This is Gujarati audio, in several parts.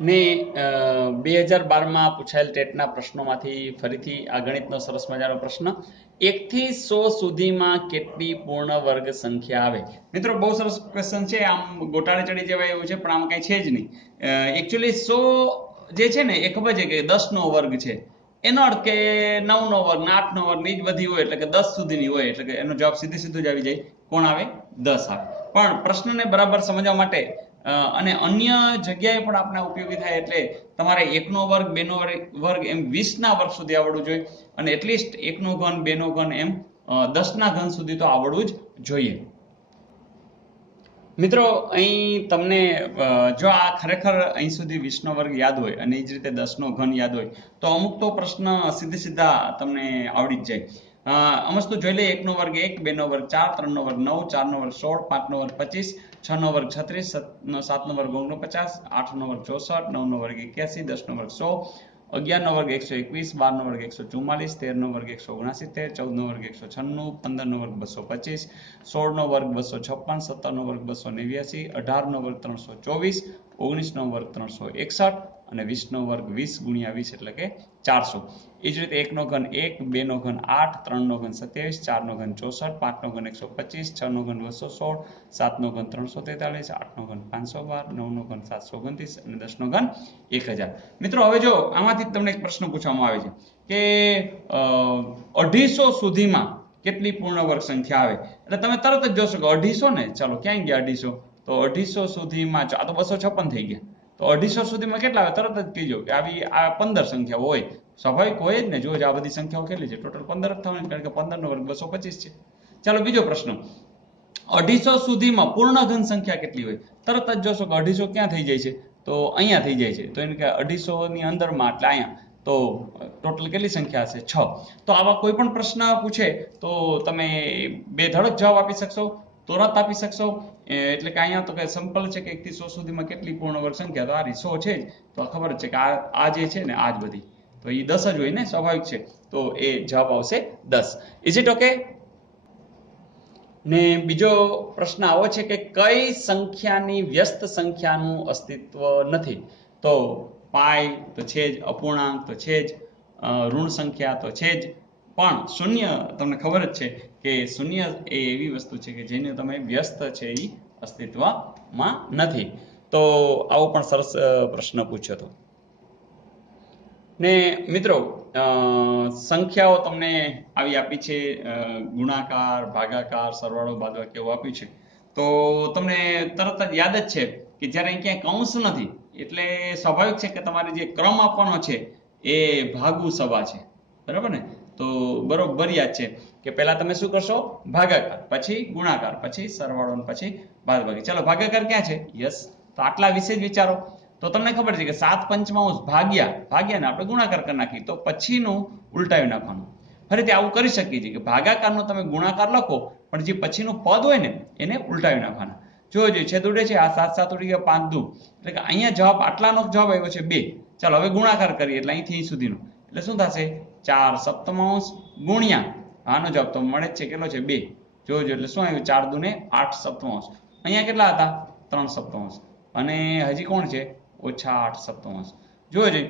ને 2012માં પૂછાયેલ ટેટના પ્રશ્નોમાંથી ફરીથી આ ગણિતનો સરસ મજાનો પ્રશ્ન, 1 થી 100 સુધીમાં કેટલી પૂર્ણ વર્ગ સંખ્યા આવે? મિત્રો બહુ સરસ ક્વેશ્ચન છે, આમ ગોટાળે ચડી જવાય એવું છે, પણ આમ કઈ છે જ નહીં. એકચ્યુઅલી 100 જે છે ને એ ખબર છે કે 10 નો વર્ગ છે, એનો અર્થ કે 9 નો વર્ગ, 8 નો વર્ગ, એ જ બધી હોય એટલે કે 10 સુધીની હોય, એટલે કે એનો જવાબ સીધું જ આવી જાય. કોણ આવે? 10 આવે. પણ પ્રશ્નને બરાબર સમજવા માટે અને અન્ય જગ્યાએ પણ આપણે ઉપયોગી થાય એટલે તમારે 1 નો વર્ગ, 2 નો વર્ગ એમ 20 ના વર્ગ સુધી આવડવું જોઈએ, અને એટલીસ્ટ 1 નો ઘન, 2 નો ઘન એમ 10 ના ઘન સુધી તો આવડવું જ જોઈએ. મિત્રો અહીં તમને જો આ ખરેખર અહીં સુધી 20 નો વર્ગ યાદ હોય અને એ જ રીતે 10 નો ઘન યાદ હોય તો અમુક તો પ્રશ્ન સીધા તમને આવડી જ જાય. અમસ્તુ જોઈ લઈએ. 1 નો વર્ગ 1, 2 નો વર્ગ 4, 3 નો વર્ગ 9, 4 નો વર્ગ 16, 5 નો વર્ગ 25, 6 નો વર્ગ 36, 7 નો વર્ગ 49, 8 નો વર્ગ 64, 9 નો વર્ગ 81, 10 નો વર્ગ 100, 11 નો વર્ગ 121, 12 નો વર્ગ 144, 13 નો વર્ગ 169, 14 નો વર્ગ 196, 15 નો વર્ગ 225, 16 નો વર્ગ 256, 17 નો વર્ગ 289, 18 નો વર્ગ 324, 19 નો વર્ગ 361 અને 20 નો વર્ગ 20 ગુણ્યા 20 એટલે કે 400. એ જ રીતે 1 નો ઘન 1, 2 નો ઘન 8, 3 નો ઘન 27, 4 નો ઘન 64, 5 નો ઘન 125, 6 નો ઘન 216, 7 નો ઘન 343, 8 નો ઘન 512, 9 નો ઘન 729 અને 10 નો ઘન 1000. મિત્રો હવે જો આમાંથી તમને એક પ્રશ્ન પૂછવામાં આવે છે કે 250 સુધીમાં કેટલી પૂર્ણ વર્ગ સંખ્યા આવે? એટલે તમે તરત જ જોશો કે 250 ને, ચાલો ક્યાં ગયા 250? તો 250 સુધીમાં આ તો 256 થઈ ગયા, તો 250 સુધીમાં કેટલા આવે? તરત જ કહીજો કે આવી આ 15 સંખ્યાઓ હોય. સ્વાભાવિક હોય જ ને, જો આ બધી સંખ્યાઓ કેટલી છે, ટોટલ 15 જ થવાની, કારણ કે 15 નો વર્ગ 225 છે. ચાલો બીજો પ્રશ્ન, 250 સુધીમાં પૂર્ણ ઘન સંખ્યા કેટલી હોય? તરત જ જોશો કે 250 ક્યાં થઈ જાય છે? તો અહીંયા થઈ જાય છે. તો એને કે 250 ની અંદરમાં એટલે અહીંયા, તો ટોટલ કેટલી સંખ્યા હશે? 6. તો આવા કોઈ પણ પ્રશ્ન પૂછે તો તમે બે ધડક જવાબ આપી શકશો, તુરંત આપી શકશો. એટલે કે અહીંયા તો કે સિમ્પલ છે કે 1 થી 100 સુધીમાં કેટલી પૂર્ણ વર્ગ સંખ્યા? તો આ 100 છે જ, તો ખબર જ છે કે આ જે છે ને આ જ બધી, તો એ 10 જ હોય ને, સ્વાભાવિક છે. તો એ જવાબ આવશે 10. Is it okay? ને બીજો પ્રશ્ન આવો છે કે કઈ સંખ્યાની વ્યસ્ત સંખ્યાનું અસ્તિત્વ નથી? તો પાઈ તો છે જ, અપૂર્ણાંક તો છે જ, ઋણ સંખ્યા તો છે જ, પણ શૂન્ય તમને ખબર જ છે કે શૂન્ય એ એવી વસ્તુ છે કે જેને તમે વ્યસ્ત છે એ અસ્તિત્વમાં નથી. તો આવો પણ સરસ પ્રશ્ન પૂછ્યો હતો. ને મિત્રો સંખ્યાઓ તમને આવી આપી છે, ગુણાકાર, ભાગાકાર, સરવાળો, બાદબાકી એવું આપ્યું છે. તો તમને તરત જ યાદ જ છે કે જ્યારે અહીં ક્યાંય કૌંસ નથી એટલે સ્વાભાવિક છે કે તમારે જે ક્રમ આપવાનો છે એ ભાગુ સવા છે, બરાબર ને? તો બરોબર યાદ છે કે પહેલા તમે શું કરશો? ભાગાકાર, પછી ગુણાકાર, પછી સરવાળો, પછી બાદબાકી. ચાલો ભાગાકાર ક્યાં છે? યસ, તો આટલા વિશે જ વિચારો. તો તમને ખબર છે કે 7/5 ભાગ્યા ને આપણે ગુણાકાર કરી નાખીએ, તો પછીનું ઉલટાવી નાખવાનું. ફરીથી આવું કરી શકીએ છીએ કે ભાગાકારનો તમે ગુણાકાર લખો, પણ જે પછીનું પદ હોય ને એને ઉલટાવી નાખવાના. જોજો છેદ ઉડે છે, આ 7 7 ઉડી ગયા, 5 2, એટલે કે અહીંયા જવાબ આટલાનો જવાબ આવ્યો છે 2. ચાલો હવે ગુણાકાર કરીએ એટલે અહીંથી અહીં સુધીનો, એટલે શું થશે? 4/7 ગુણ્યા આનો જવાબ તો મળે જ છે, કેટલો છે? 2. જોજો એટલે શું આવ્યું? 4 દુને 8/7. અહીંયા કેટલા હતા? 3/7. અને હજી કોણ છે? -8/7. જોજો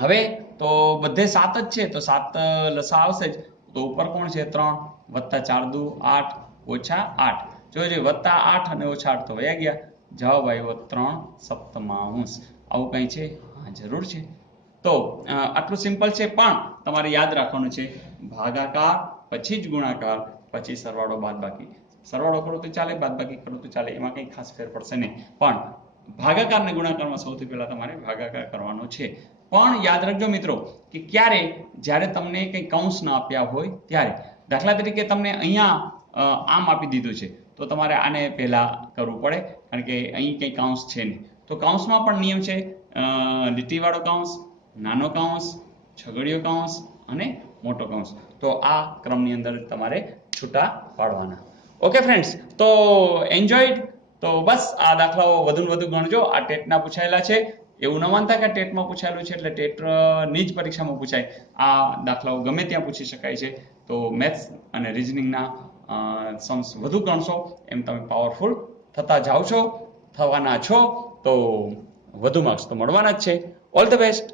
હવે તો બધે 7 જ છે, તો 7 લસા આવશે જ, તો ઉપર કોણ છે? 3 વત્તા 4 દુ 8 ઓછા 8. જોજો વત્તા 8 અને ઓછા 8 તો વયા ગયા, જવાબ આવ્યો 3/7. આવું કંઈ છે? હા, જરૂર છે. તો આટલું સિમ્પલ છે, પણ તમારે યાદ રાખવાનું છે ભાગાકાર પછી જ ગુણાકાર, પછી સરવાળો બાદબાકી. સરવાળો કરો તો ચાલે, બાદબાકી કરો તો ચાલે, એમાં કંઈ ખાસ ફેર પડશે નહીં. પણ ભાગાકાર અને ગુણાકારમાં સૌથી પહેલા તમારે ભાગાકાર કરવાનો છે. પણ યાદ રાખજો મિત્રો કે ક્યારે? જ્યારે તમને કંઈ કૌંસ ન આપ્યા હોય ત્યારે. દાખલા તરીકે તમને અહીંયા આમ આપી દીધું છે, તો તમારે આને પહેલા કરવું પડે, કારણ કે અહીં કંઈ કૌંસ છે નહીં. તો કૌંસમાં પણ નિયમ છે, લીટીવાળો કૌંસ, નાનો કૌંસ, છગડીયો કૌંસ અને મોટો કૌંસ. તો આ ક્રમની અંદર તમારે છૂટા પાડવાના. ઓકે ફ્રેન્ડ્સ, તો એન્જોયડ. તો બસ આ દાખલાઓ વધુ ને વધુ ગણજો. આ ટેટના પૂછાયેલા છે, એવું ન માનતા કે ટેટમાં પૂછાયેલું છે એટલે ટેટની જ પરીક્ષામાં પૂછાય. આ દાખલાઓ ગમે ત્યાં પૂછી શકાય છે. તો મેથ્સ અને રિઝનિંગના સમ્સ વધુ ગણશો એમ તમે પાવરફુલ થતા જાઓ છો, થવાના છો. તો વધુ માર્ક્સ તો મળવાના જ છે. All the best.